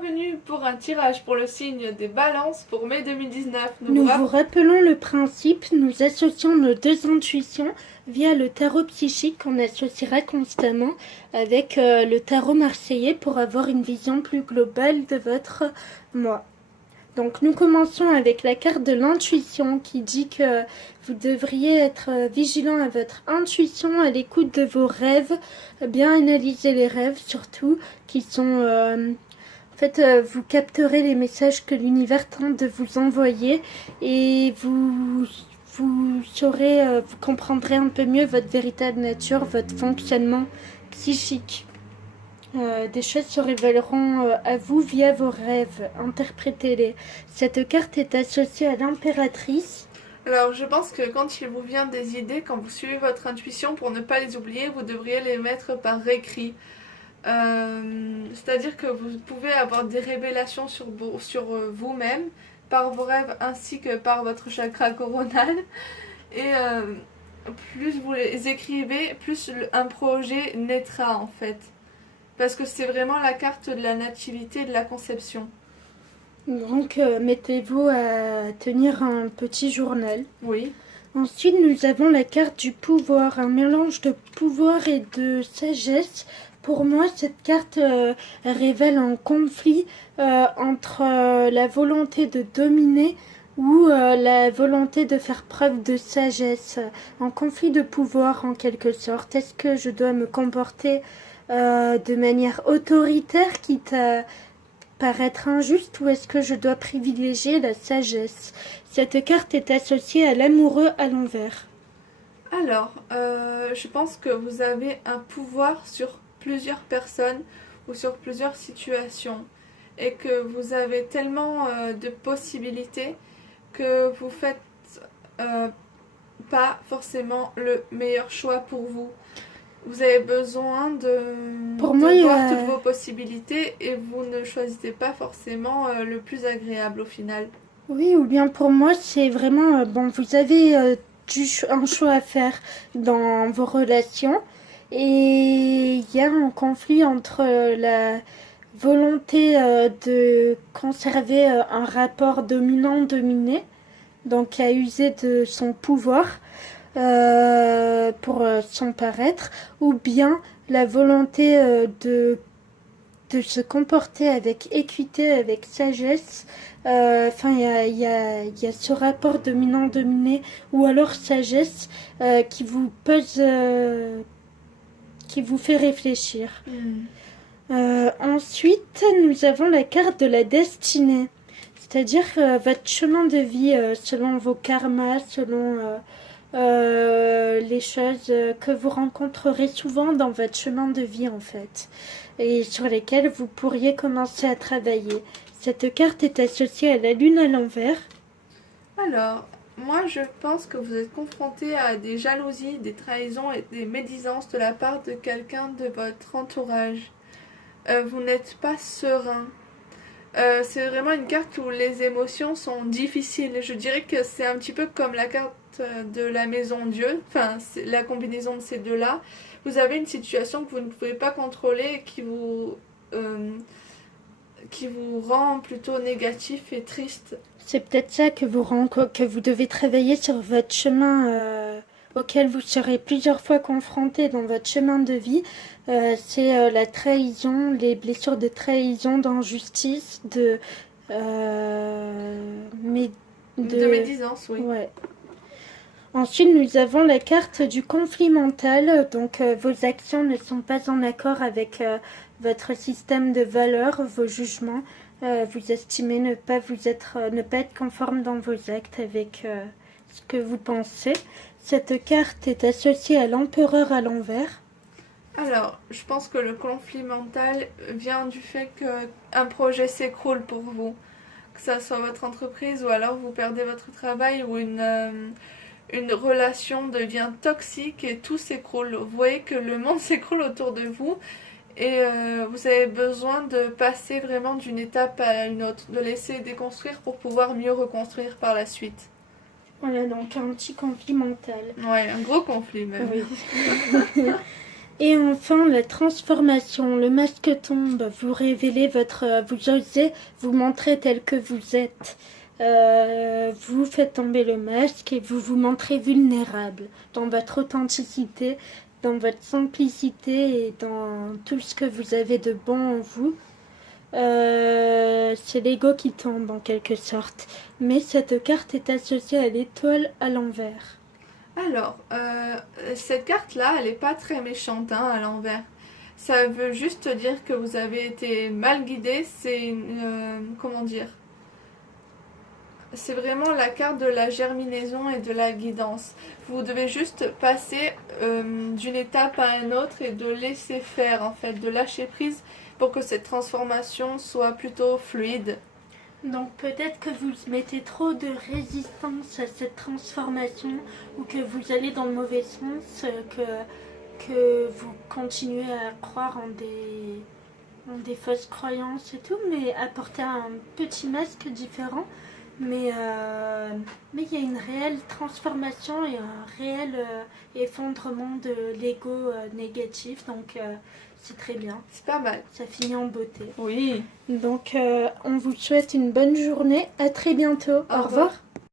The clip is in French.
Bienvenue pour un tirage pour le signe des balances pour mai 2019. Nous vous rappelons le principe, nous associons nos deux intuitions via le tarot psychique qu'on associera constamment avec le tarot marseillais pour avoir une vision plus globale de votre moi. Donc nous commençons avec la carte de l'intuition qui dit que vous devriez être vigilant à votre intuition, à l'écoute de vos rêves, bien analyser les rêves surtout qui sont... vous capterez les messages que l'univers tente de vous envoyer et vous saurez, vous comprendrez un peu mieux votre véritable nature, votre fonctionnement psychique. Des choses se révéleront à vous via vos rêves. Interprétez-les. Cette carte est associée à l'impératrice. Alors je pense que quand il vous vient des idées, quand vous suivez votre intuition pour ne pas les oublier, vous devriez les mettre par écrit. C'est-à-dire que vous pouvez avoir des révélations sur vous-même par vos rêves ainsi que par votre chakra coronal et plus vous les écrivez, plus un projet naîtra en fait, parce que c'est vraiment la carte de la nativité et de la conception. Donc mettez-vous à tenir un petit journal. Oui. Ensuite nous avons la carte du pouvoir, un mélange de pouvoir et de sagesse. Pour moi, cette carte révèle un conflit entre la volonté de dominer ou la volonté de faire preuve de sagesse. Un conflit de pouvoir en quelque sorte. Est-ce que je dois me comporter de manière autoritaire, quitte à paraître injuste, ou est-ce que je dois privilégier la sagesse? Cette carte est associée à l'amoureux à l'envers. Alors, je pense que vous avez un pouvoir sur plusieurs personnes ou sur plusieurs situations et que vous avez tellement de possibilités que vous faites pas forcément le meilleur choix pour vous. Vous avez besoin de voir toutes vos possibilités et vous ne choisissez pas forcément le plus agréable au final. Oui, ou bien pour moi, c'est vraiment... vous avez un choix à faire dans vos relations et il y a un conflit entre la volonté de conserver un rapport dominant-dominé, donc à user de son pouvoir pour son paraître, ou bien la volonté de se comporter avec équité, avec sagesse. Il y a ce rapport dominant-dominé ou alors sagesse qui vous pose, qui vous fait réfléchir. Ensuite, nous avons la carte de la destinée. C'est-à-dire votre chemin de vie selon vos karmas, selon les choses que vous rencontrerez souvent dans votre chemin de vie en fait, et sur lesquelles vous pourriez commencer à travailler. Cette carte est associée à la lune à l'envers. Alors, moi je pense que vous êtes confronté à des jalousies, des trahisons et des médisances de la part de quelqu'un de votre entourage. Vous n'êtes pas serein. C'est vraiment une carte où les émotions sont difficiles. Je dirais que c'est un petit peu comme la carte de la maison Dieu, enfin c'est la combinaison de ces deux-là. Vous avez une situation que vous ne pouvez pas contrôler et qui vous rend plutôt négatif et triste. C'est peut-être ça que vous devez travailler sur votre chemin auquel vous serez plusieurs fois confronté dans votre chemin de vie. C'est la trahison, les blessures de trahison, d'injustice, de médisance, oui. Ouais. Ensuite, nous avons la carte du conflit mental. Donc, vos actions ne sont pas en accord avec votre système de valeurs, vos jugements. Vous estimez ne pas être conforme dans vos actes avec ce que vous pensez. Cette carte est associée à l'empereur à l'envers. Alors, je pense que le conflit mental vient du fait qu'un projet s'écroule pour vous. Que ça soit votre entreprise ou alors vous perdez votre travail ou une relation devient toxique et tout s'écroule. Vous voyez que le monde s'écroule autour de vous et vous avez besoin de passer vraiment d'une étape à une autre, de laisser déconstruire pour pouvoir mieux reconstruire par la suite. Voilà, donc un petit conflit mental. Ouais, un gros conflit même. Oui. Et enfin, la transformation. Le masque tombe, vous révélez vous osez vous montrer tel que vous êtes. Vous faites tomber le masque et vous vous montrez vulnérable dans votre authenticité, dans votre simplicité et dans tout ce que vous avez de bon en vous. C'est l'ego qui tombe en quelque sorte. Mais cette carte est associée à l'étoile à l'envers. Alors, cette carte-là, elle n'est pas très méchante hein, à l'envers. Ça veut juste dire que vous avez été mal guidé. C'est une... comment dire? C'est vraiment la carte de la germinaison et de la guidance. Vous devez juste passer d'une étape à une autre et de laisser faire, en fait, de lâcher prise pour que cette transformation soit plutôt fluide. Donc peut-être que vous mettez trop de résistance à cette transformation ou que vous allez dans le mauvais sens, que vous continuez à croire en des fausses croyances et tout, mais apporter un petit masque différent. Mais il y a une réelle transformation et un réel effondrement de l'ego négatif, donc c'est très bien. C'est pas mal. Ça finit en beauté. Oui. Donc on vous souhaite une bonne journée. À très bientôt. Au revoir.